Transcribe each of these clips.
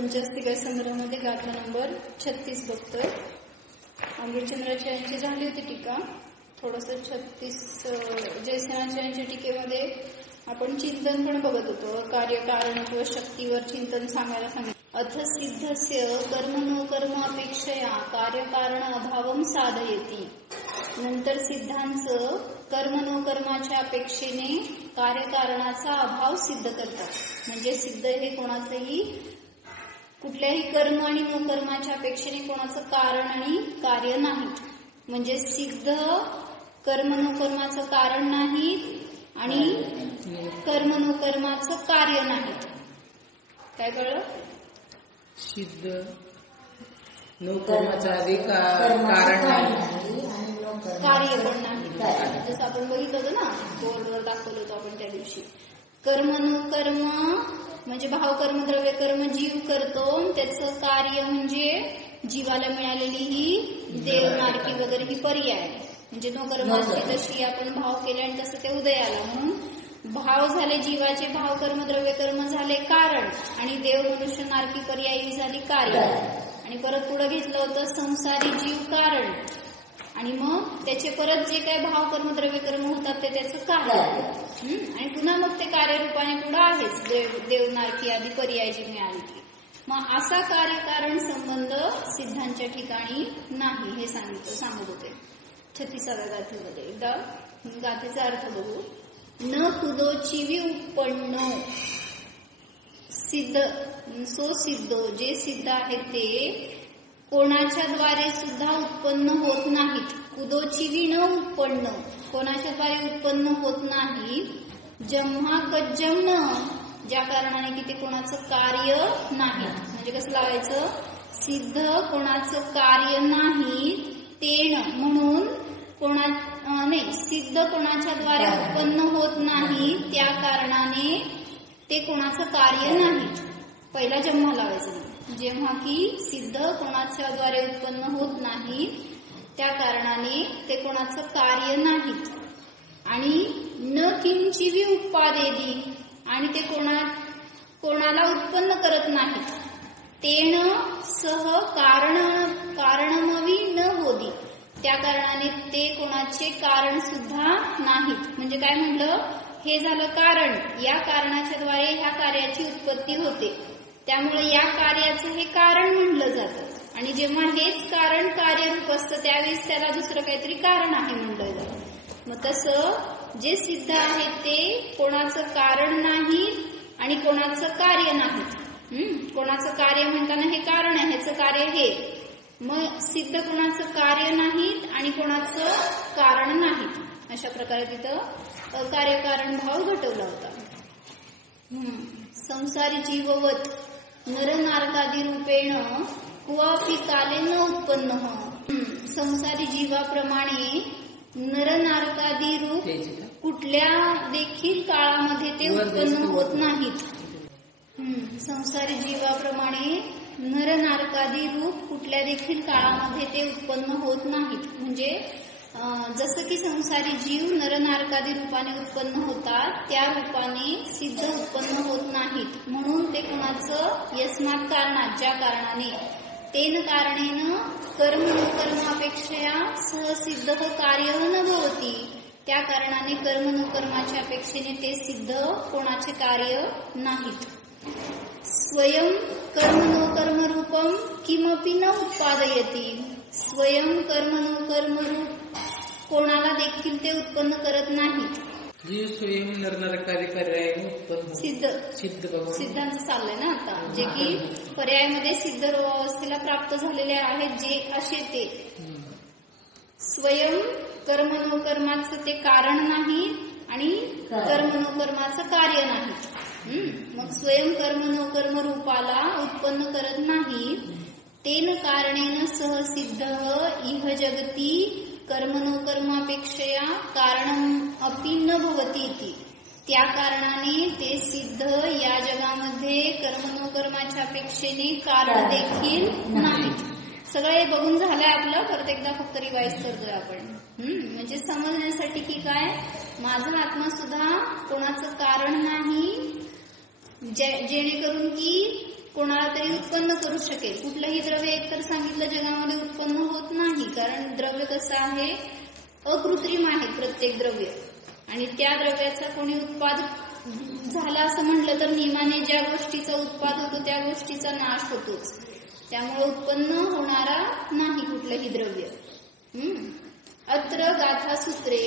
पंचस्तिका संग्रहामध्ये गाथा नंबर 36 बघतोय. आंबेडचंद्राचार्यांची झाली होती टीका. थोडंसं 36 जयसेनाचार्यांच्या टीकेमध्ये आपण चिंतन पण बघत होतो. कार्य कारणत्व शक्तीवर चिंतन सांगायला सांगितलं. अथ सिद्धस्य कर्म न कर्म अपेक्षया कार्यकारण अभावम साधयती. नंतर सिद्धांचं कर्म न कर्माच्या अपेक्षेने कार्यकारणाचा अभाव सिद्ध करतात. म्हणजे सिद्ध हे कोणाचंही कुठल्याही कर्म आणि न कर्माच्या अपेक्षेने कोणाचं कारण आणि कार्य नाही. म्हणजे सिद्ध कर्म न कर्माचं कारण नाही आणि कर्म न कर्माचं कार्य नाही. काय कळलं? सिद्ध न कर्माचा अधिकार कारण कार्य पण नाही. जसं आपण बघितलं होतं ना, बोर्डवर दाखवलं होतं आपण त्या दिवशी. कर्म न कर्म म्हणजे भाव कर्म द्रव्य कर्म जीव करतो. त्याचं कार्य म्हणजे जीवाला मिळालेली ही देवमार्गी वगैरे ही पर्याय. म्हणजे न कर्माची जशी आपण भाव केले आणि तसं ते उदयाला. म्हणून भाव झाले जीवाचे, भाव कर्म द्रव्य कर्म झाले कारण आणि देव मनुष्य नारकी पर्यायी झाली कार्य. आणि परत पुढे घेतलं होतं संसारी जीव कारण आणि मग त्याचे परत जे काय भाव कर्म द्रव्य कर्म होतात ते त्याचं कार्य. आणि पुन्हा मग ते कार्यरूपाने पुढे आहेच देवनारकी आदी पर्याय जी मिळाली. मग असा कार्यकारण संबंध सिद्धांच्या ठिकाणी नाही हे सांगत होते 36व्या गाथेमध्ये. एकदा गाथेचा अर्थ बघू. न कुदोची उत्पन्न सिद्ध सो सिद्धो जे सिद्ध आहेत ते कोणाच्या द्वारे सुद्धा उत्पन्न होत नाहीत. कुदोची न उत्पन्न कोणाच्या द्वारे उत्पन्न होत नाही. जम्हा कज्जम ज्या कारणाने की ते कोणाचं कार्य नाही. म्हणजे कसं लावायचं? सिद्ध कोणाचं कार्य नाही तेण म्हणून नाही सिद्ध कोणाच्या द्वारे उत्पन्न होत नाही त्या कारणाने ते कोणाचं कार्य नाही. पहिला जम्हा लावायचं. जेव्हा की सिद्ध कोणाच्या द्वारे उत्पन्न होत नाही त्या कारणाने ते कोणाचं कार्य नाही. आणि न किंचिवी उत्पादेदी आणि ते कोणाला उत्पन्न करत नाहीत. तेन सह कारणमवी न होती त्या कारणाने ते कोणाचे कारण सुद्धा नाहीत. म्हणजे काय म्हणलं? हे झालं कारण. या कारणाच्या द्वारे ह्या कार्याची उत्पत्ती होते. त्यामुळे या कार्याचं हे कारण म्हणलं जातं. आणि जेव्हा हेच कारण कार्यरूप असतं त्यावेळेस त्याला दुसरं काहीतरी कारण आहे म्हणलं जातं. मग तसं जे सिद्ध आहे ते कोणाचं कारण नाही आणि कोणाचं कार्य नाही. कोणाचं कार्य म्हणताना हे कारण आहे, ह्याचं कार्य हे. मग सिद्ध कोणाचं कार्य नाहीत आणि कोणाचं कारण नाहीत. अशा प्रकारे तिथं कार्यकारण भाव घटवला होता. संसारी जीववत नरनारकादी रूपेण क्वापि काले न उत्पन्न. संसारी जीवाप्रमाणे नरनारकादी रूप कुठल्या देखील काळामध्ये ते उत्पन्न होत नाहीत. संसारी जीवाप्रमाणे नरनारकादी रूप कुठल्या देखील काळामध्ये ते उत्पन्न होत नाहीत. म्हणजे जसं की संसारी जीव नरनारकादी रूपाने उत्पन्न होतात त्या रूपाने सिद्ध उत्पन्न होत नाहीत. म्हणून ते कोणाचं यस्मात कारणात ज्या कारणाने तेन कारणेन कर्म न कर्मापेक्षया सहसिद्ध कार्य न भवती त्या कारणाने कर्म न कर्माच्या अपेक्षेने ते सिद्ध कोणाचे कार्य नाहीत. स्वयं कर्म न कर्म रूपम किमपि न उत्पादयती. स्वयं कर्म न कर्म रूप कोणाला देखील ते उत्पन्न करत नाहीत. जे स्वयं नरनारकादी पर्याय सिद्धांचं चाललंय ना आता. जे की पर्यायामध्ये सिद्ध अवस्थेला प्राप्त झालेले आहेत जे असे ते स्वयं कर्म न कर्माचं ते कारण नाही आणि कर्म न कर्माचं कार्य नाही. मग स्वयं कर्म न कर्म रूपाला उत्पन्न करत नाही. तेन कारणेन सह सिद्ध इह जगती कर्म न कर्मापेक्षया कारणम अपि न भवती इति. त्या कारणाने ते सिद्ध या जगामध्ये कर्म न कर्माच्या अपेक्षेने कारण देखील नाही. सगळे बघून झालंय आपलं. परत एकदा फक्त रिवाइज करतोय आपण. म्हणजे समजण्यासाठी की काय माझा आत्मा सुद्धा कोणाचं कारण नाही जेणेकरून की कोणाला तरी उत्पन्न करू शकेल. कुठलंही द्रव्य एकतर सांगितलं जगामध्ये उत्पन्न होत नाही, कारण द्रव्य कसं आहे, अकृत्रिम आहे प्रत्येक द्रव्य, आणि त्या द्रव्याचा कोणी उत्पाद झाला असं म्हटलं तर नियमाने ज्या गोष्टीचा उत्पाद होतो त्या गोष्टीचा नाश होतोच. त्यामुळे उत्पन्न होणारा नाही कुठलंही द्रव्य. अत्र गाथासूत्रे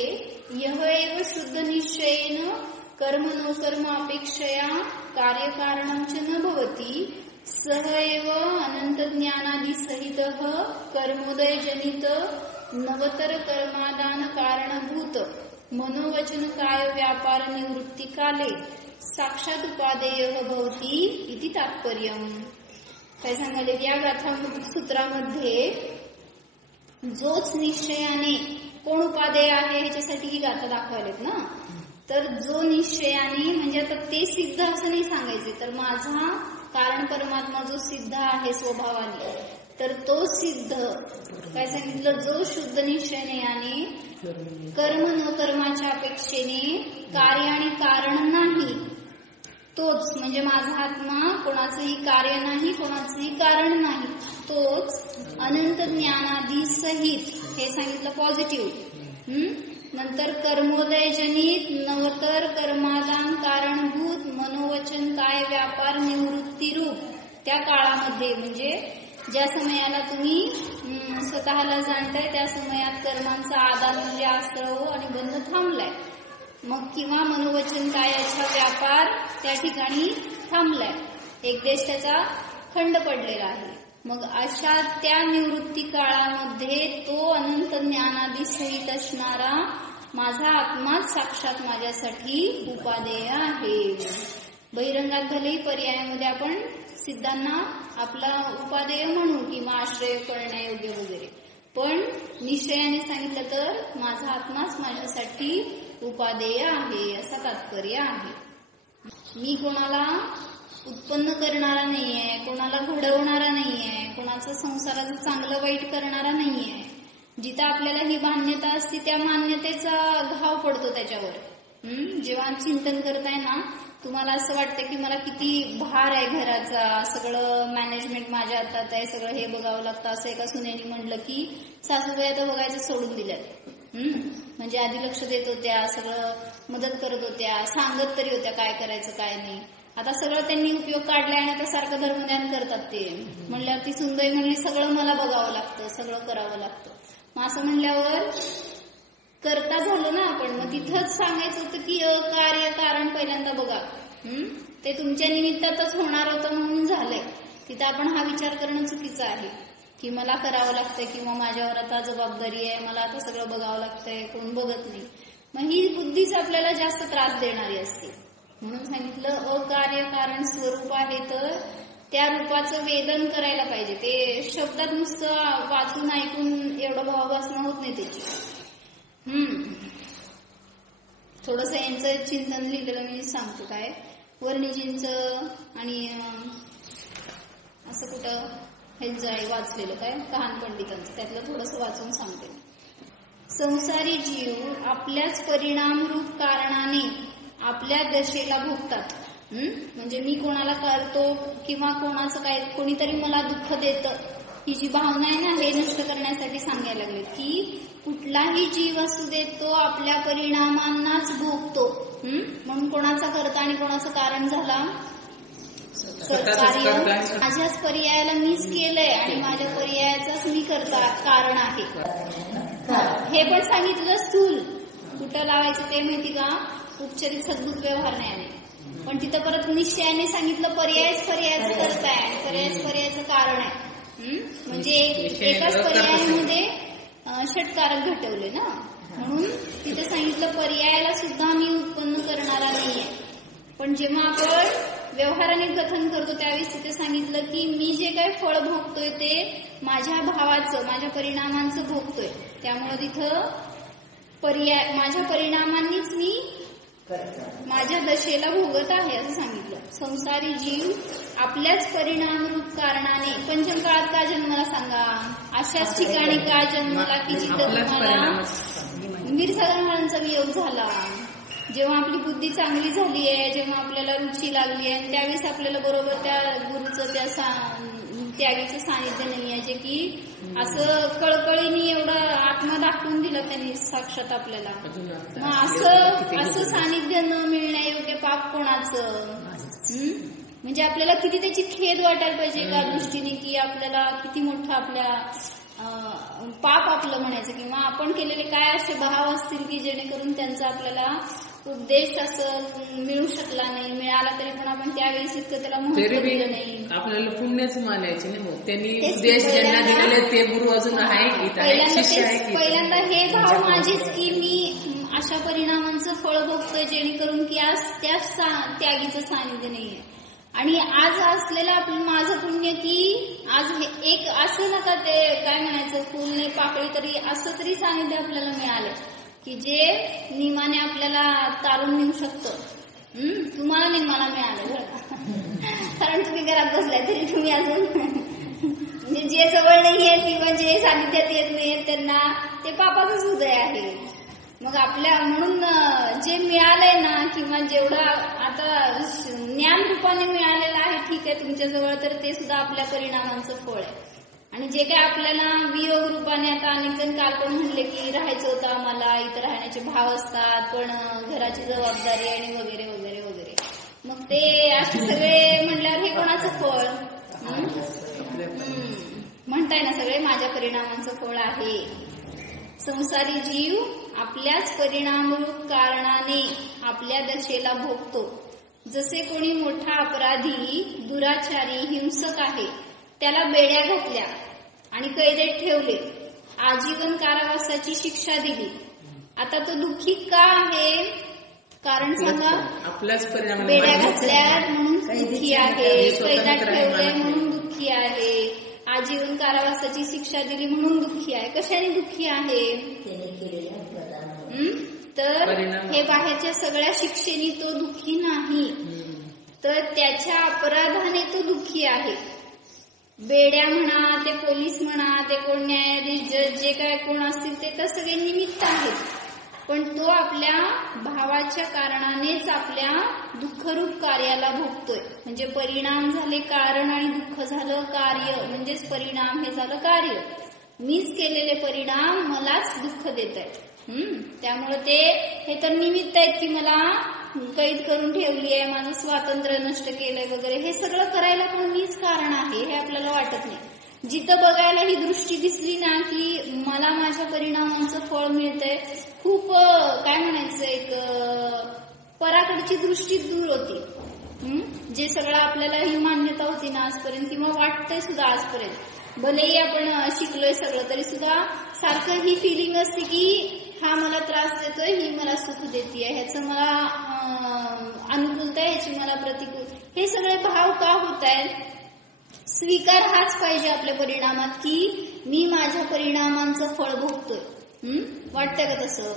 यह एव शुद्ध निश्चयेन कर्म नो कर्म अपेक्षया कार्यकारणं च न भवति सह एव अनंत ज्ञानादि सहितः कर्मोदय जनित नवतर कर्मादान कारणभूत मनोवचन काय व्यापार निवृत्ती काले साक्षात उपादेय भवति इति तात्पर्यम. काय सांगायले, या गाथा सूत्रामध्ये जोच निश्चयाने, कोण उपादेय आहे ह्याच्यासाठी ही गाथा दाखवायलेत ना, तर जो निश्चयाने म्हणजे आता ते सिद्ध असं नाही सांगायचे, तर माझा कारण परमात्मा जो सिद्ध आहे स्वभावाने, तर तो सिद्ध काय सांगितलं, जो शुद्ध निश्चयाने कर्म न कर्माच्या अपेक्षेने कार्य आणि कारण नाही, तोच म्हणजे माझा आत्मा कोणाचंही कार्य नाही, कोणाचंही कारण नाही, तोच अनंत ज्ञानादी सहित, हे सांगितलं पॉझिटिव्ह. नंतर कर्मोदय जनित नवतर कर्मादान कारणभूत मनोवचन काय व्यापार निवृत्ती रूप, त्या काळामध्ये म्हणजे ज्या समयाला तुम्ही स्वतःला जाणताय त्या समयात कर्मांचा आदान म्हणजे आश्रव आणि बंध थांबलाय, मग किंवा मनोवचन कायाचा व्यापार त्या ठिकाणी थांबलाय, एक देश त्याचा खंड पडलेला आहे. मग अशा त्या निवृत्ती काळामध्ये तो अनंत ज्ञानादी सहित असणारा माझा आत्माच साक्षात माझ्यासाठी उपादेय आहे. बहिरंगात भलेही पर्यायामध्ये आपण सिद्धांना आपला उपादेय म्हणू किंवा आश्रय करण्यायोग्य वगैरे, पण निश्चयाने सांगितलं तर माझा आत्माच माझ्यासाठी उपादेय आहे असा तात्पर्य आहे. मी कोणाला उत्पन्न करणारा नाहीये, कोणाला घडवणारा नाहीये, कोणाचं संसाराचं चांगलं वाईट करणारा नाहीये. जिथं आपल्याला ही मान्यता असते त्या मान्यतेचा घाव पडतो त्याच्यावर. जेव्हा चिंतन करताय ना, तुम्हाला असं वाटतं की मला किती भार आहे घराचा, सगळं मॅनेजमेंट माझ्या हातात आहे, सगळं हे बघावं लागतं. असं एका सुनेनी म्हणलं की सासूबाई आता बघायचं सोडून दिलं. म्हणजे आधी लक्ष देत होत्या, सगळं मदत करत होत्या, सांगत तरी होत्या काय करायचं काय नाही. आता सगळं त्यांनी उपयोग काढलाय आणि आता सारखं धर्मध्यान करतात ते. म्हणल्यावर ती सुनबाई म्हणली सगळं मला बघावं लागतं, सगळं करावं लागतं. मग असं म्हणल्यावर करता झालं ना आपण, मग तिथंच सांगायचं होतं की अकार्य कारण पहिल्यांदा बघा, ते तुमच्या निमित्तातच होणार होतं म्हणून झालंय. तिथं आपण हा विचार करणं चुकीचं आहे की मला करावं लागतंय किंवा माझ्यावर आता जबाबदारी आहे, मला आता सगळं बघावं लागतंय, कोण बघत नाही. मग ही बुद्धीच आपल्याला जास्त त्रास देणारी असते. म्हणून सांगितलं अकार्य कारण स्वरूप आहे, तर त्या रूपाचं वेदन करायला पाहिजे. ते शब्दात नुसतं वाचून ऐकून एवढं भावभासना होत नाही त्याची. थोडंसं यांचं चिंतन लिहिलेलं मी सांगतो. काय वर्णिजींच आणि असं कुठं ह्यांचं आहे वाचलेलं, काय कहाण पंडितांचं, त्यातलं थोडंसं वाचून सांगते. संसारी जीव आपल्याच परिणामरूप कारणाने आपल्या दशेला भोगतात. म्हणजे मी कोणाला करतो किंवा कोणाचं काय, कोणीतरी मला दुःख देतं, ही जी भावना आहे ना, हे नष्ट करण्यासाठी सांगायला लागले की कुठलाही जीव असू देत तो आपल्या परिणामांनाच भोगतो. म्हणून कोणाचा करता आणि कोणाचं कारण झाला, कार्य माझ्याच पर्यायाला मीच केलंय आणि माझ्या पर्यायाचाच मी करता कारण आहे. हे पण सांगितलं स्थूल. कुठं लावायचं ते माहिती का, उपचारिक सद्भूत व्यवहार नाही. पण तिथं परत निश्चयाने सांगितलं पर्यायच पर्यायाचं करताय आणि पर्यायच पर्यायाचं कारण आहे. म्हणजे एकाच पर्यायामध्ये षटकारक घटवले ना, म्हणून तिथे सांगितलं पर्यायाला सुद्धा मी उत्पन्न करणारा नाहीये. पण जेव्हा आपण व्यवहाराने कथन करतो त्यावेळेस तिथे सांगितलं की मी जे काही फळ भोगतोय ते माझ्या भावाचं, माझ्या परिणामांचं भोगतोय. त्यामुळे तिथं पर्याय माझ्या परिणामांनीच मी माझ्या दशेला भोगत आहे असं सांगितलं. संसारी जीव आपल्याच परिणामरूप कारणाने पंचम काळात का जन्माला सांगा, अशाच ठिकाणी का जन्माला की जिथं तुम्हाला मीरसागर महाराजांचा वियोग झाला, जेव्हा आपली बुद्धी चांगली झाली आहे, जेव्हा आपल्याला रुची लागली आहे, त्यावेळेस आपल्याला बरोबर त्या गुरुचं त्यागीचं सानिध्य नाही आहे, जे की असं कळकळीने एवढं आत्मा दाखवून दिलं त्यांनी साक्षात आपल्याला. मग असं सानिध्य न मिळण्यायोग्य पाप कोणाचं? म्हणजे आपल्याला किती त्याची खेद वाटायला पाहिजे एका दृष्टीने, की आपल्याला किती मोठं आपल्या पाप आपलं म्हणायचं, किंवा आपण केलेले काय असे भाव असतील की जेणेकरून त्यांचा आपल्याला उपदेश असं मिळू शकला नाही, मिळाला तरी पण आपण त्यावेळेस इतकं त्याला महत्व दिलं नाही. आपल्याला पुण्यच मानायचे नाही. मग त्यांनी उपदेश ज्यांना दिलेले ते गुरु अजून आहे, पहिल्यांदा हे भाव माझेच की मी अशा परिणामांचं फळ भोगतोय जेणेकरून की आज त्याच त्यागीचं सानिध्य नाहीये. आणि आज असलेलं आपलं माझं पुण्य की आज एक असं नका ते काय म्हणायचं फुल नाही पाकळी तरी असं तरी सानिध्य आपल्याला मिळालं की जे नियमाने आपल्याला तारून नेऊ शकतं. तुम्हाला नाही, मला मिळालं बरं, कारण तुम्ही घरात बसलाय तरी तुम्ही अजून म्हणजे जे जवळ नाहीये किंवा जे सानिध्यात येत नाहीये त्यांना ते पापाचंच उदय आहे. मग आपल्या म्हणून जे मिळालंय ना, किंवा जेवढं आता ज्ञान रूपाने मिळालेलं आहे ठीक आहे तुमच्याजवळ, तर ते सुद्धा आपल्या परिणामांचं फळ आहे. आणि जे काय आपल्याला वियोग रूपाने, आता अनेक जण काल पण म्हणले की राहायचं होतं आम्हाला, इथं राहण्याचे भाव असतात, पण घराची जबाबदारी आणि वगैरे वगैरे वगैरे, मग ते असे सगळे म्हणल्यावर हे कोणाचं फळ म्हणताय ना, सगळे माझ्या परिणामांचं फळ आहे. संसारी जीव आपल्याच परिणामरूप कारणाने आपल्या दशेला भोगतो. जसे कोणी मोठा अपराधी, दुराचारी, हिंसक आहे, त्याला बेड्या घातल्या आणि कैदेत ठेवले, आजीवन कारावासाची शिक्षा दिली. आता तो दुःखी का आहे? कारण सांगा, आपल्याच परिणाम, बेड्या घातल्या म्हणून दुःखी आहे, कैदात ठेवले म्हणून दुःखी आहे, आजीवन कारावासाची शिक्षा दिली म्हणून दुःखी आहे. कशाने दुःखी आहे? तर हे बाहेरच्या सगळ्या शिक्षेने तो दुःखी नाही, तर त्याच्या अपराधाने तो दुःखी आहे. बेड्या म्हणा, ते पोलीस म्हणा, ते कोण न्यायाधीश, जज, जे काय कोण असतील ते तर सगळे निमित्त आहेत, पण तो आपल्या भावाच्या कारणानेच आपल्या दुःखरूप कार्याला भोगतोय. म्हणजे परिणाम झाले कारण आणि दुःख झालं कार्य, म्हणजेच परिणाम हे झालं कार्य. मीच केलेले परिणाम मलाच दुःख देत आहेत. त्यामुळे ते हे तर निमित्त आहेत की मला कैद करून ठेवली आहे, माझं स्वातंत्र्य नष्ट केलंय वगैरे, हे सगळं करायला पण मीच कारण आहे हे आपल्याला वाटत नाही. जिथं बघायला ही दृष्टी दिसली ना की मला माझ्या परिणामांचं फळ मिळतंय, खूप काय म्हणायचं एक पराकडची दृष्टी दूर होती. जे सगळं आपल्याला ही मान्यता होती ना आजपर्यंत, किंवा वाटतंय सुद्धा आजपर्यंत, भलेही आपण शिकलोय सगळं तरी सुद्धा सारखं ही फिलिंग असते की हा मला त्रास देतोय, ही मला सुख देतेय, ह्याचं मला अनुकूलता आहे, ह्याची मला प्रतिकूल, हे सगळे भाव का होत आहेत? स्वीकार हाच पाहिजे आपल्या परिणामात की मी माझ्या परिणामांचं फळ भोगतोय. वाटतंय का तसं?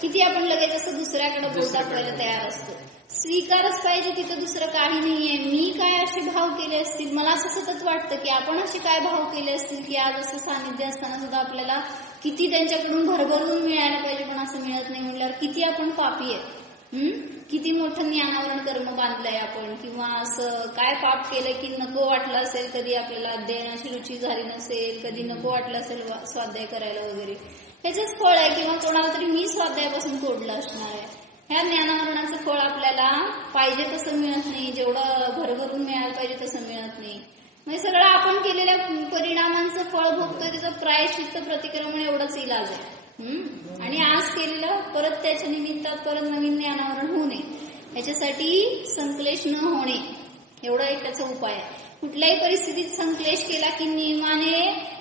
किती आपण लगेच असं दुसऱ्याकडे बोट दाखवायला तयार असतो. स्वीकारच पाहिजे, तिथं दुसरं काही नाहीये. मी काय असे भाव केले असतील, मला असं सतत वाटतं की आपण असे काय भाव केले असतील की आज असं सानिध्य असताना सुद्धा आपल्याला किती त्यांच्याकडून भरभरून मिळायला पाहिजे, पण असं मिळत नाही म्हणल्यावर किती आपण पापी आहे. किती मोठं ज्ञानावरण कर्म बांधलंय आपण, किंवा असं काय पाप केलंय की नको वाटलं असेल, कधी आपल्याला अध्ययनाची रुची झाली नसेल, कधी नको वाटलं असेल स्वाध्याय करायला वगैरे, ह्याचंच फळ आहे. किंवा कोणाला तरी मी स्वाध्यायापासून तोडलं असणार आहे. ह्या ज्ञानावरणाचं फळ आपल्याला पाहिजे तसं मिळत नाही, जेवढं भरभरून मिळायला पाहिजे तसं मिळत नाही. म्हणजे सगळं आपण केलेल्या परिणामांचं फळ भोगतोय, त्याचं प्रायश्चित्त प्रतिक्रमण एवढंच इलाज आहे. आणि आज केलेलं परत त्याच्या निमित्तात परत नवीन ज्ञानावरण होऊ नये, याच्यासाठी संक्लेश न होणे एवढा एक त्याचा उपाय आहे. कुठल्याही परिस्थितीत संक्लेश केला की नियमाने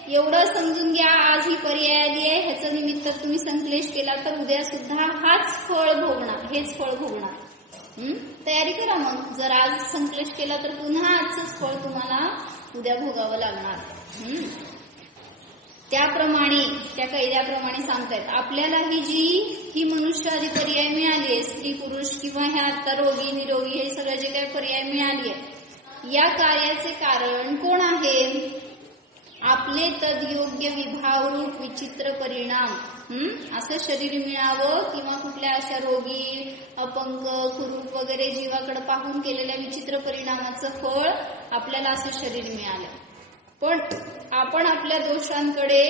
एवढं समजून घ्या आज ही पर्याय आली आहे, ह्याचं निमित्त तुम्ही संक्लेश केला तर उद्या सुद्धा हाच फळ भोगणार, हेच फळ भोगणार. तयारी करा मग. जर आज संक्लेश केला तर पुन्हा आजच फळ तुम्हाला उद्या भोगावं लागणार. त्याप्रमाणे त्या कैद्याप्रमाणे सांगतायत आपल्यालाही जी ही मनुष्य आधी पर्याय मिळाली आहे, स्त्री पुरुष किंवा ह्या आता रोगी निरोगी हे सगळे जे काही पर्याय मिळाली आहे, या कार्याचे कारण कोण आहे? आपले तद्योग्य विभावरूप विचित्र परिणाम, असं शरीर मिळावं किंवा कुठल्या अशा रोगी, अपंग, कुरूप वगैरे जीवाकडे पाहून केलेल्या विचित्र परिणामाचं फळ आपल्याला असं शरीर मिळालं. पण आपण आपल्या दोषांकडे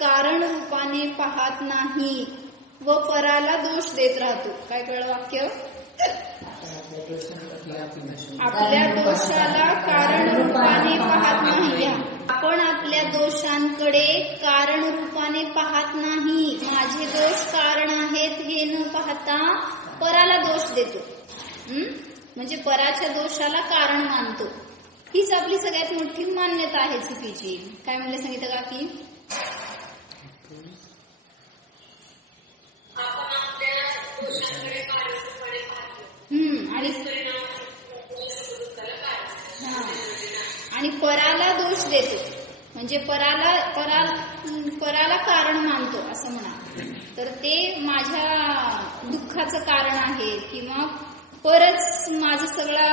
कारण रूपाने पाहत नाही व पराला दोष देत राहतो. काय कळलं वाक्य? आपल्या दोषाला कारण रूपाने पाहत नाही. आपण आपल्या दोषांकडे कारण रूपाने पाहत नाही. माझे दोष कारण आहेत हे न पाहता पराला दोष देतो. म्हणजे पराच्या दोषाला कारण मानतो. हीच आपली सगळ्यात मोठी मान्यता आहे चुकीची. काय म्हणले सांगितलं का की आणि पराला दोष देतो. म्हणजे पराला कारण मानतो असं म्हणा. तर ते माझ्या दुःखाचं कारण आहे किंवा परच माझं सगळा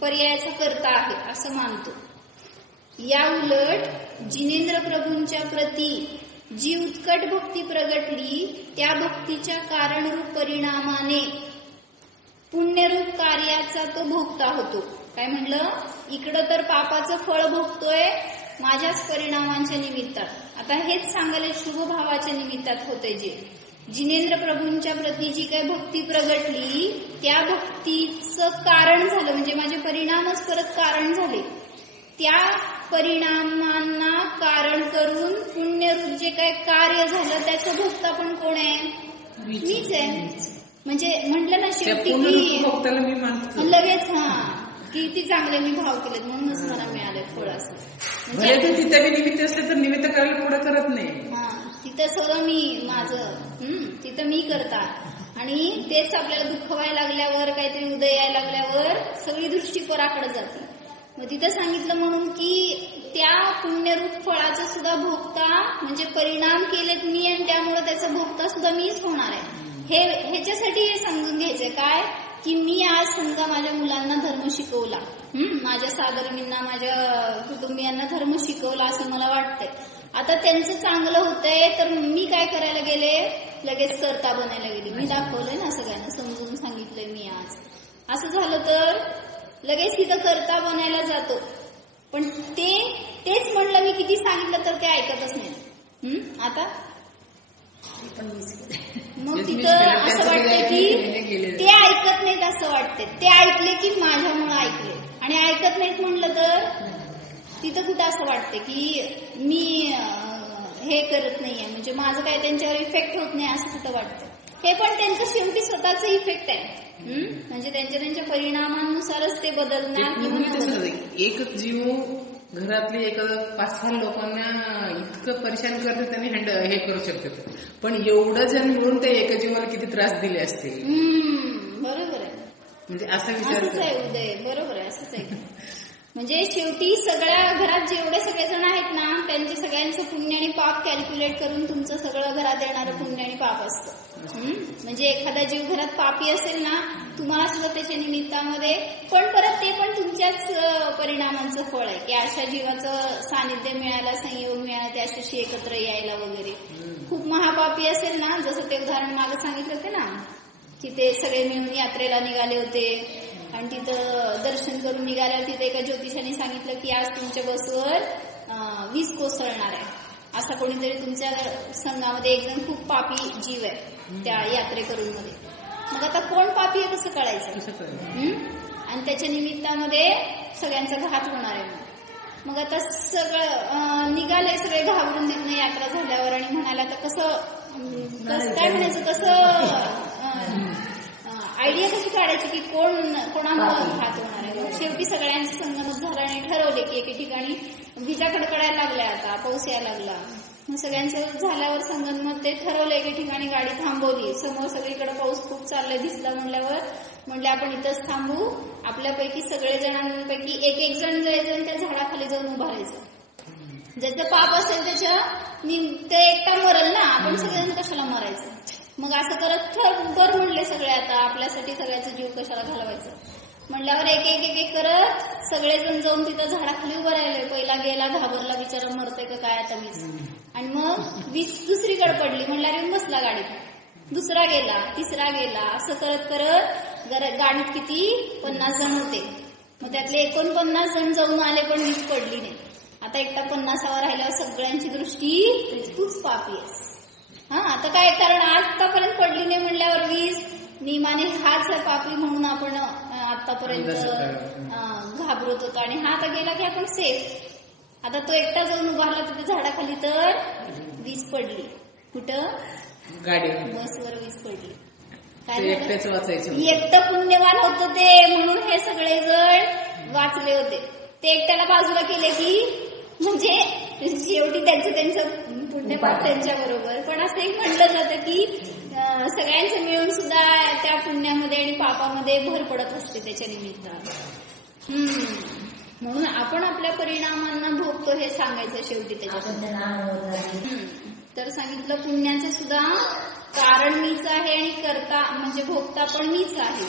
पर्यायाचा करता आहे असं मानतो. या उलट जिनेंद्र प्रभूंच्या प्रती जी उत्कट भक्ती प्रगटली त्या भक्तीच्या कारणरूप परिणामाने पुण्यरूप कार्याचा तो भोगता होतो. काय म्हणलं? इकडं तर पापाचं फळ भोगतोय माझ्याच परिणामांच्या निमित्तात. आता हेच सांगायला शुभभावाच्या निमित्तात होते. जे जिनेंद्र प्रभूंच्या प्रती जी काही भक्ती प्रगटली त्या भक्तीचं कारण झालं म्हणजे माझे परिणामच परत कारण झाले. त्या परिणामांना कारण करून पुण्यरूप जे काही कार्य झालं त्याचं भोगता पण कोण आहे? मीच आहे. म्हणजे म्हटलं ना शेवटी की लगेच किती चांगले मी भाव केलेत म्हणूनच मला मिळाले फळ. असं म्हणजे तिथे निमित्त असले तर निमित्त करायला पुढे करत नाही. तिथं सगळं मी माझं तिथं मी करता आणि तेच आपल्याला दुःख व्हायला लागल्यावर काहीतरी उदय यायला लागल्यावर सगळी दृष्टी पराकडे जाते. मग तिथं सांगितलं म्हणून की त्या पुण्यरूप फळाचा सुद्धा भोगता म्हणजे परिणाम केलेत मी आणि त्यामुळे त्याचा भोगता सुद्धा मीच होणार आहे. ह्याच्यासाठी हे समजून घ्यायचंय काय की मी आज समजा माझ्या मुलांना धर्म शिकवला, माझ्या साधर्मींना माझ्या कुटुंबियांना धर्म शिकवला असं मला वाटतंय. आता त्यांचं चांगलं होतंय तर मी काय करायला गेले? लगेच करता बनायला गेली. मी दाखवलंय ना सगळ्यांना समजून सांगितलंय मी आज. असं झालं तर लगेच तिथं करता बनायला जातो. पण तेच म्हणलं मी किती सांगितलं तर ते ऐकतच नाही. आता मग तिथं असं वाटतं की ते ऐकत नाहीत असं वाटते. ते ऐकले की माझ्यामुळे ऐकले आणि ऐकत नाहीत म्हणलं तर तिथं कुठं असं वाटतं की मी हे करत नाहीये म्हणजे माझं काय त्यांच्यावर इफेक्ट होत नाही असं कुठं वाटतं. हे पण त्यांचं शेवटी स्वतःच इफेक्ट आहे. म्हणजे त्यांच्या परिणामानुसारच ते बदलणार. एक जीव घरातले एक 5-6 लोकांना इतकं परेशान करते त्यांनी हे करू शकतात. पण एवढं जण मिळून ते एका जीवाला किती त्रास दिले असतील. बरोबर आहे. म्हणजे असा विचार आहे उदय. बरोबर आहे. असंच आहे. म्हणजे शेवटी सगळ्या घरात जेवढे सगळेजण आहेत ना त्यांचे सगळ्यांचं पुण्य आणि पाप कॅल्क्युलेट करून तुमचं सगळं घरात येणारं पुण्य आणि पाप असतं. म्हणजे एखादा जीव घरात पापी असेल ना तुम्हाला सुद्धा त्याच्या निमित्तामध्ये पण परत ते पण तुमच्याच परिणामांचं फळ आहे की अशा जीवाचं सानिध्य मिळायला, संयोग मिळाला, त्याच्याशी एकत्र यायला वगैरे. खूप महापापी असेल ना जसं ते उदाहरण मागे सांगितलं होते ना की ते सगळे मिळून यात्रेला निघाले होते आणि तिथं दर्शन करून निघाल्यावर तिथे एका ज्योतिषाने सांगितलं की आज तुमच्या बसवर वीज कोसळणार आहे. असा कोणीतरी तुमच्या संघामध्ये एक जण खूप पापी जीव आहे त्या यात्रेकरून मध्ये. मग आता कोण पापी आहे कसं कळायचं? आणि त्याच्या निमित्तामध्ये सगळ्यांचा घात होणार आहे. मग आता सगळं निघालंय सगळे घाबरून तिथनं यात्रा झाल्यावर आणि म्हणायला आता कसं काय म्हणायचं कसं आयडिया कशी काढायची की कोणामुळे घात होणार आहे. शेवटी सगळ्यांचं संगमत झालं आणि ठरवले की एके ठिकाणी विजा कडकडायला लागल्या, आता पाऊस यायला लागला. मग सगळ्यांचं झाल्यावर संगमत ते ठरवलं एके ठिकाणी गाडी थांबवली. समोर सगळीकडे पाऊस खूप चाललाय दिसला म्हणले आपण इथंच थांबू. आपल्यापैकी सगळे जणांपैकी एक जण जायचं त्या झाडाखाली जाऊन उभा राहायचं. ज्याचं पाप असेल ते एकटा मरल ना, आपण सगळ्यांनी कशाला मरायचं. मग असं करत बरं म्हणले सगळे आता आपल्यासाठी सगळ्याचा जीव कशाला घालवायचं. म्हणल्यावर एक करत सगळेजण जाऊन तिथं झाडाखाली उभं राहिले. पहिला गेला, घाबरला, बिचारा मरतय का काय आता वीज. आणि मग वीज दुसरीकडे पडली, म्हणला येऊन बसला गाडीत. दुसरा गेला, तिसरा गेला, असं करत करत गाडीत किती 50 जण होते. मग त्यातले 49 जण जाऊन आले पण वीज पडली नाही. आता एकटा 50वा राहिल्यावर सगळ्यांची दृष्टी तूच पापी आहेस. आता काय, कारण आतापर्यंत पडली नाही म्हणल्यावर वीज नियमाने हाच पापी म्हणून आपण आतापर्यंत घाबरत होतो. आणि हा आता गेला की आपण सेफ. आता तो एकटा जाऊन उभारला तिथे झाडाखाली तर वीज पडली. कुठं? गाडी, बसवर वीज पडली. काय एकट्याच वाचायचं. एकटं पुण्यवान होतं ते, म्हणून हे सगळे जण वाचले होते. ते एकट्याला बाजूला केले की म्हणजे शेवटी त्यांचं पुण्यपाप त्यांच्या बरोबर. पण असं एक म्हटलं जातं की सगळ्यांचं मिळून सुद्धा त्या पुण्यामध्ये आणि पापामध्ये भर पडत असते त्याच्या निमित्तानं. म्हणून आपण आपल्या परिणामांना भोगतो हे सांगायचं शेवटी त्याच्यात. तर सांगितलं पुण्याचं सुद्धा कारण मीच आहे आणि करता म्हणजे भोगता पण मीच आहे.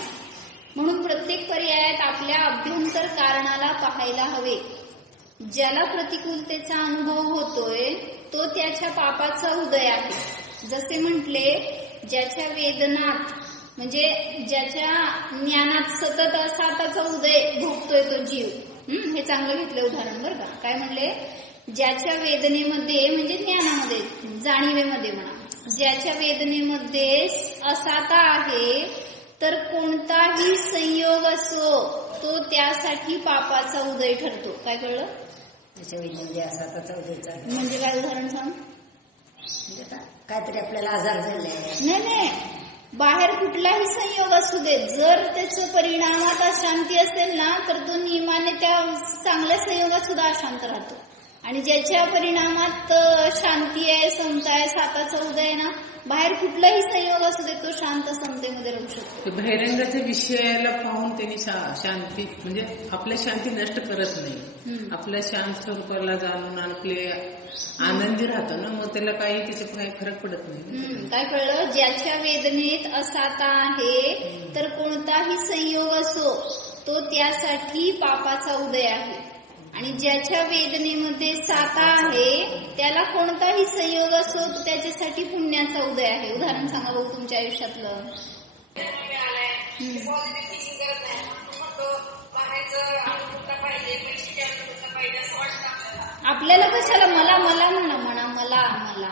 म्हणून प्रत्येक पर्यायात आपल्या अभ्यंतर कारणाला पाहायला हवे. ज्याला प्रतिकूलतेचा अनुभव होतोय तो त्याच्या पापाचा उदय आहे. जसे म्हटले, ज्याच्या वेदनात म्हणजे ज्याच्या ज्ञानात सतत असा त्याचा उदय भोगतोय तो जीव. हे चांगलं घेतलं उदाहरण बरं का. काय म्हणले? ज्याच्या वेदनेमध्ये म्हणजे ज्ञानामध्ये, जाणीवेमध्ये म्हणा, ज्याच्या वेदनेमध्ये असाता आहे तर कोणताही संयोग असो तो त्यासाठी पापाचा उदय ठरतो. काय कळलं? त्याच्या वेदनेमध्ये असाताचा उदय म्हणजे काय उदाहरण सांग. काहीतरी आपल्याला आजार झालाय, नाही, बाहेर कुठलाही संयोग असू दे, जर त्याचं परिणामात अशांती असेल ना तर तो नियमाने त्या चांगल्या संयोगात सुद्धा अशांत राहतो. आणि ज्याच्या परिणामात शांती आहे, समता आहे, साताचा उदय आहे ना, बाहेर कुठलाही संयोग असू दे तो शांत समतेमध्ये राहू शकतो. बहिरंगाच्या विषयाला पाहून त्यांनी शांती म्हणजे आपल्या शांती नष्ट करत नाही. आपल्या शांत स्वरूपाला जाणून आपले आनंदी राहतो ना, मग त्याला काही त्याच्यात काही फरक पडत नाही. काय कळलं? ज्याच्या वेदनेत असाता आहे तर कोणताही संयोग असो तो त्यासाठी पापाचा उदय आहे. आणि ज्याच्या वेदनेमध्ये साता आहे त्याला कोणताही संयोग असो तो त्याच्यासाठी पुण्याचा उदय आहे. उदाहरण सांगा भाऊ तुमच्या आयुष्यातलं. आपल्याला कशाला मला मला म्हणा म्हणा मला मला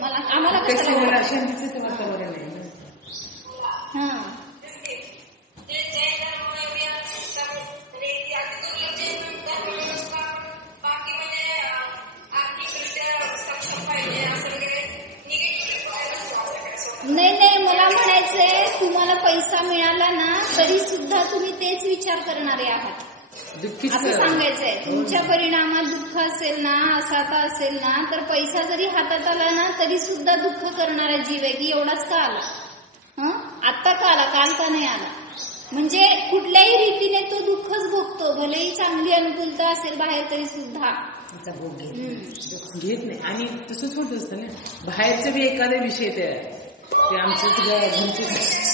मला आम्हाला कशाला शांतीचं वातावरण आहे. नाही, मला म्हणायचंय तुम्हाला पैसा मिळाला ना तरी सुद्धा तुम्ही तेच विचार करणारे आहात असं सांगायचंय. तुमच्या परिणामात दुःख असेल ना, असाता असेल ना, तर पैसा जरी हातात आला ना तरी सुद्धा दुःख करणारा जीव आहे की एवढाच का आला, आत्ता का आला, काल का नाही आला. म्हणजे कुठल्याही रीतीने तो दुःखच भोगतो. भलेही चांगली अनुकूलता असेल बाहेर तरी सुद्धा घेत नाही. आणि तसंच होत असतं ना, बाहेरचा बी एखादा विषय ते आमचंच घरचं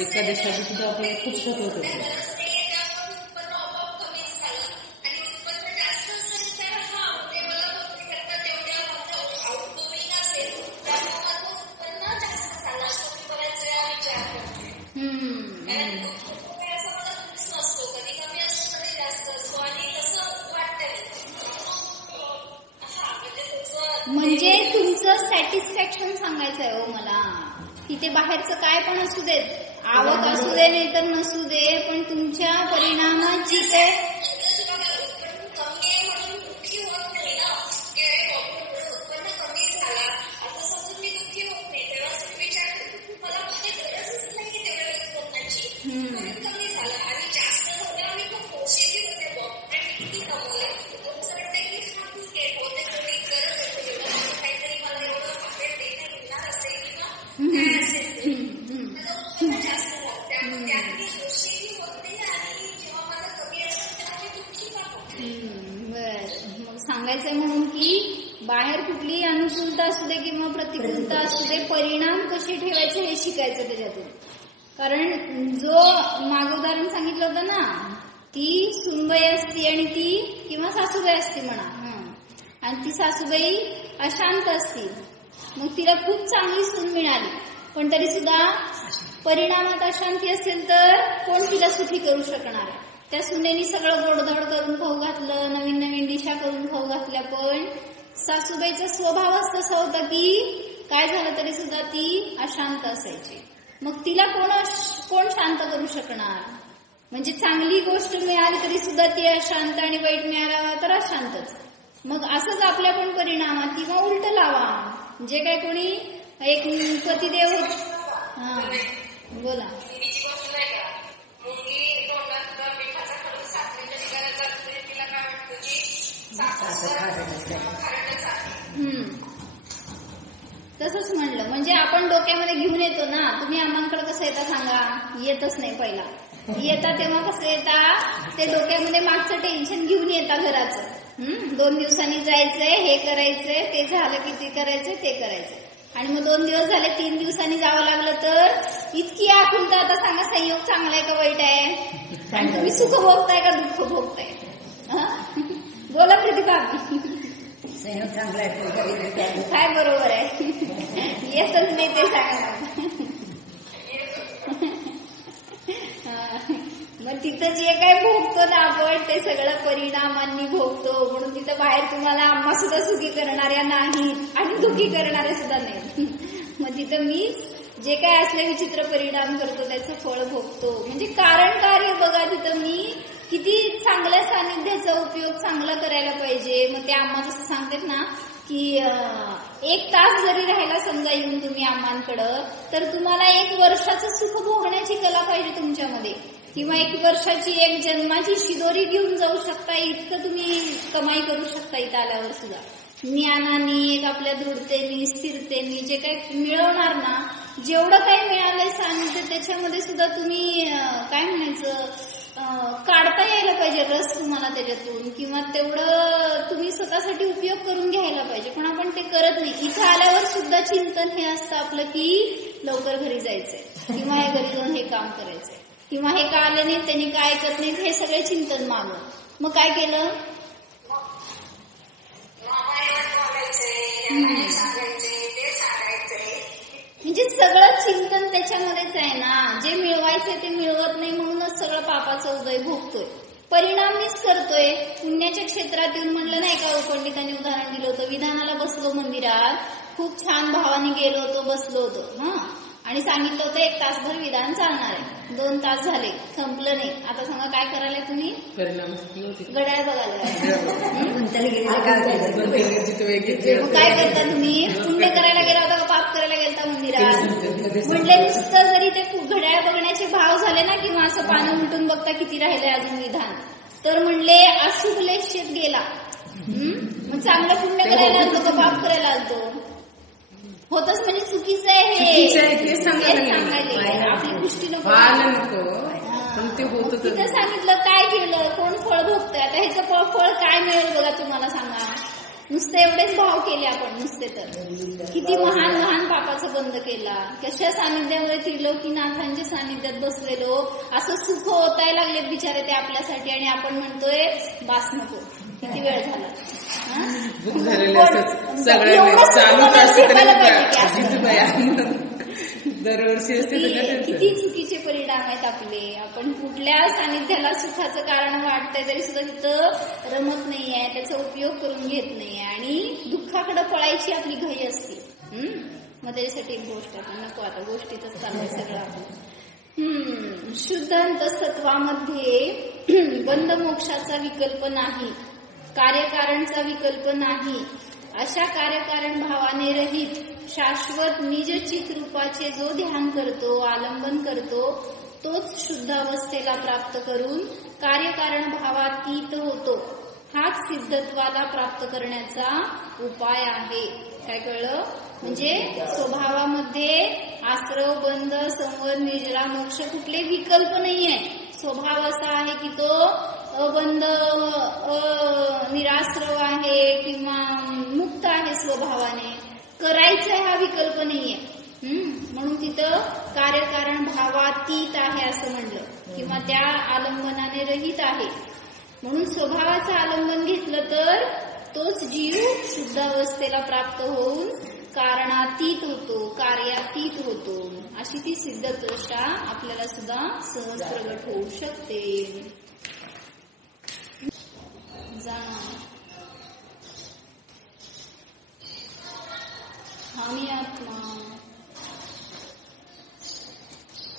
एखाद्यासाठी सुद्धा आपल्याला खूप सतत होतं. म्हणजे तुमचं सॅटिस्फॅक्शन सांगायचं आहे हो मला, की ते बाहेरचं काय पण असू देत, आवक असू दे नाही तर नसू दे, पण तुमच्या परिणामात जी काय सांगायचंय म्हणून की बाहेर कुठलीही अनुकूलता असू दे किंवा प्रतिकूलता असू दे परिणाम कसे ठेवायचे हे शिकायचं त्याच्यातून. कारण जो मागं उदाहरण सांगितलं होतं ना, ती सुनबाई असती आणि ती किंवा सासूबाई असती म्हणा, आणि ती सासूबाई अशांत असती, मग तिला खूप चांगली सून मिळाली, पण तरी सुद्धा परिणामात अशांती असेल तर कोण तिला सुखी करू शकणार आहे? त्या सुनेनी सगळं गोडधोड करून खाऊ घातलं, नवीन नवीन डिशा करून खाऊ घातल्या, पण सासूबाईचा स्वभावच तसा होता की काय झालं तरी सुद्धा ती अशांत असायची. मग तिला कोण शांत करू शकणार? म्हणजे चांगली गोष्ट मिळाली तरी सुद्धा ती अशांत आणि वाईट मिळाला तर अशांतच. मग असंच आपल्या पण परिणामात किंवा उलट लावा. जे काय कोणी एक पतिदेव बोला तसंच म्हणलं. म्हणजे आपण डोक्यामध्ये घेऊन येतो ना, तुम्ही आम्हांकडे कसं येता सांगा? येतच नाही. पहिला येता तेव्हा कसं येता, ते डोक्यामध्ये मागचं टेन्शन घेऊन येता घराचं. 2 दिवसांनी जायचंय, हे करायचंय, ते झालं की ते करायचंय, ते करायचंय. आणि मग 2 दिवस झाले, 3 दिवसांनी जावं लागलं तर इतकी आकुलता. आता सांगा, संयोग चांगला आहे का वाईट आहे? आणि तुम्ही सुख भोगताय का दुःख भोगताय? बोला प्रतिभा. संयोग चांगला आहे, काय बरोबर आहे? येतच नाही ते सांगा. मग तिथं जे काय भोगतो ना आपण ते सगळं परिणामांनी भोगतो. म्हणून तिथं बाहेर तुम्हाला आम्हा सुद्धा सुखी करणाऱ्या नाहीत आणि दुःखी करणाऱ्या सुद्धा नाही. मग तिथं मी जे काय असले विचित्र परिणाम करतो त्याचं फळ भोगतो. म्हणजे कारण कार्य बघा, तिथं मी किती चांगल्या सानिध्याचा उपयोग चांगला करायला पाहिजे. मग ते आम्हा जसं सांगतात ना की 1 तास जरी राहायला समजा येऊन तुम्ही आम्हांकडं, तर तुम्हाला 1 वर्षाचं सुख भोगण्याची कला पाहिजे तुमच्यामध्ये, किंवा 1 वर्षाची 1 जन्माची शिदोरी घेऊन जाऊ शकता. इतकं तुम्ही कमाई करू शकता इथं आल्यावर सुद्धा. ज्ञानाने, एक आपल्या दृढतेने, स्थिरतेने जे काही मिळवणार ना, जेवढं काही मिळालंय सानिध्य त्याच्यामध्ये सुद्धा तुम्ही काय म्हणायचं काढता यायला पाहिजे रस तुम्हाला त्याच्यातून, किंवा तेवढं तुम्ही स्वतःसाठी उपयोग करून घ्यायला पाहिजे. पण आपण ते करत नाही. इथं आल्यावर सुद्धा चिंतन हे असतं आपलं की लवकर घरी जायचंय, किंवा हे घरी जाऊन हे काम करायचंय, किंवा हे का आलं नाही, त्यांनी काय करत नाही, हे सगळे चिंतन मागं. मग काय केलं? म्हणजे सगळं चिंतन त्याच्यामध्येच आहे ना. जे मिळवायचंय ते मिळवत नाही, म्हणूनच सगळं पापाचा उदय भोगतोय. परिणाम मीच करतोय. पुण्याच्या क्षेत्रात येऊन म्हणलं नाही का, पंडितांनी उदाहरण दिलं होतं, विधानाला बसलो मंदिरात, खूप छान भावाने गेलो होतो, बसलो होतो आणि सांगितलं होतं 1 तासभर विधान चालणार आहे. 2 तास झाले, संपलं नाही. आता सांगा काय करायला तुम्ही? परिणाम घड्याळ बघायला. काय करता तुम्ही? पुण्य करायला गेला होता का पाप करायला गेलता मंदिरात? म्हटले नुसतं जरी ते घड्याळ बघण्याचे भाव झाले ना, किंवा असं पानं उलटून बघता किती राहिले अजून विधान, तर म्हणले अशुभ लेशेत गेला. मग चांगलं पुण्य करायला आलतो का पाप करायला आलतो? होतच म्हणजे चुकीचं आहे हे सांगायला. आपली दृष्टी नको. तिथं सांगितलं काय केलं, कोण फळ भोगतंय. आता ह्याचं फळ काय मिळेल बघा तुम्हाला सांगा. नुसते एवढेच भाव केले आपण नुसते, तर किती महान महान पापाचा बंद केला. कशा सानिध्यामध्ये त्रिलोकीनाथांच्या सानिध्यात बसलेलो, असं सुख होताय लागले बिचारे ते आपल्यासाठी, आणि आपण म्हणतोय बास नको, किती वेळ झाला. दरवर्षी किती चुकीचे परिणाम आहेत आपले. आपण कुठल्या सानिध्याला सुखाचं कारण वाटतंय तरी सुद्धा तिथं रमत नाहीये, त्याचा उपयोग करून घेत नाहीये, आणि दुःखाकडे पळायची आपली घाई असते. मग त्याच्यासाठी एक गोष्ट आपण नको, आता गोष्टीतच चाललंय सगळं आपण. शुद्ध अंतःसत्वामध्ये बंध मोक्षाचा विकल्प नाही, कार्यकारणचा विकल्प नाही. अशा कार्यकारण भावाने रहित शाश्वत निज चित्रूपाचे जो ध्यान करतो, आलंबन करतो, तोच शुद्ध अवस्थेला प्राप्त करून कार्यकारण भावातीत होतो. हाच सिद्धत्वाला प्राप्त करण्याचा उपाय आहे. काय कळलं? म्हणजे स्वभावामध्ये आश्रव, बंध, संवर, निर्जरा, मोक्ष कुठले विकल्प नाहीये. स्वभाव असा आहे की तो अबंध, निराश्रव आहे किंवा मुक्त आहे स्वभावाने. करायचा हा विकल्प नाहीये. म्हणून तिथं कार्यकारण भावातीत आहे असं म्हणलं, किंवा त्या आलंबनाने रहित आहे. म्हणून स्वभावाचं आलंबन घेतलं तर तोच जीव शुद्ध अवस्थेला प्राप्त होऊन कारणातीत होतो, कार्यातीत होतो. अशी ती सिद्ध दृष्टा आपल्याला सुद्धा सहज प्रगट होऊ शकते. हामी आत्मा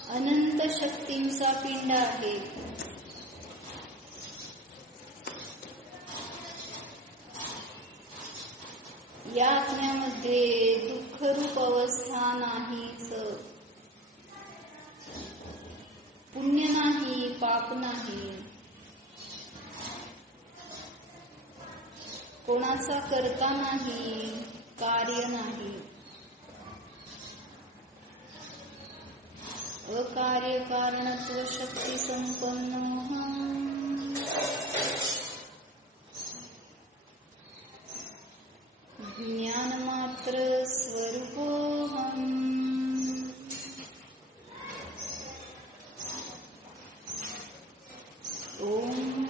अनंत शक्तींचा पिंड आहे. या आत्म्यामध्ये दुःखरूप अवस्था नाहीच, पुण्य नाही, पाप नाही, कोणाचा कर्ता नाही, कार्य नाही, अकार्य कारणत्व शक्ती संपन्न ज्ञान मात्र स्वरूपोहम. ओम.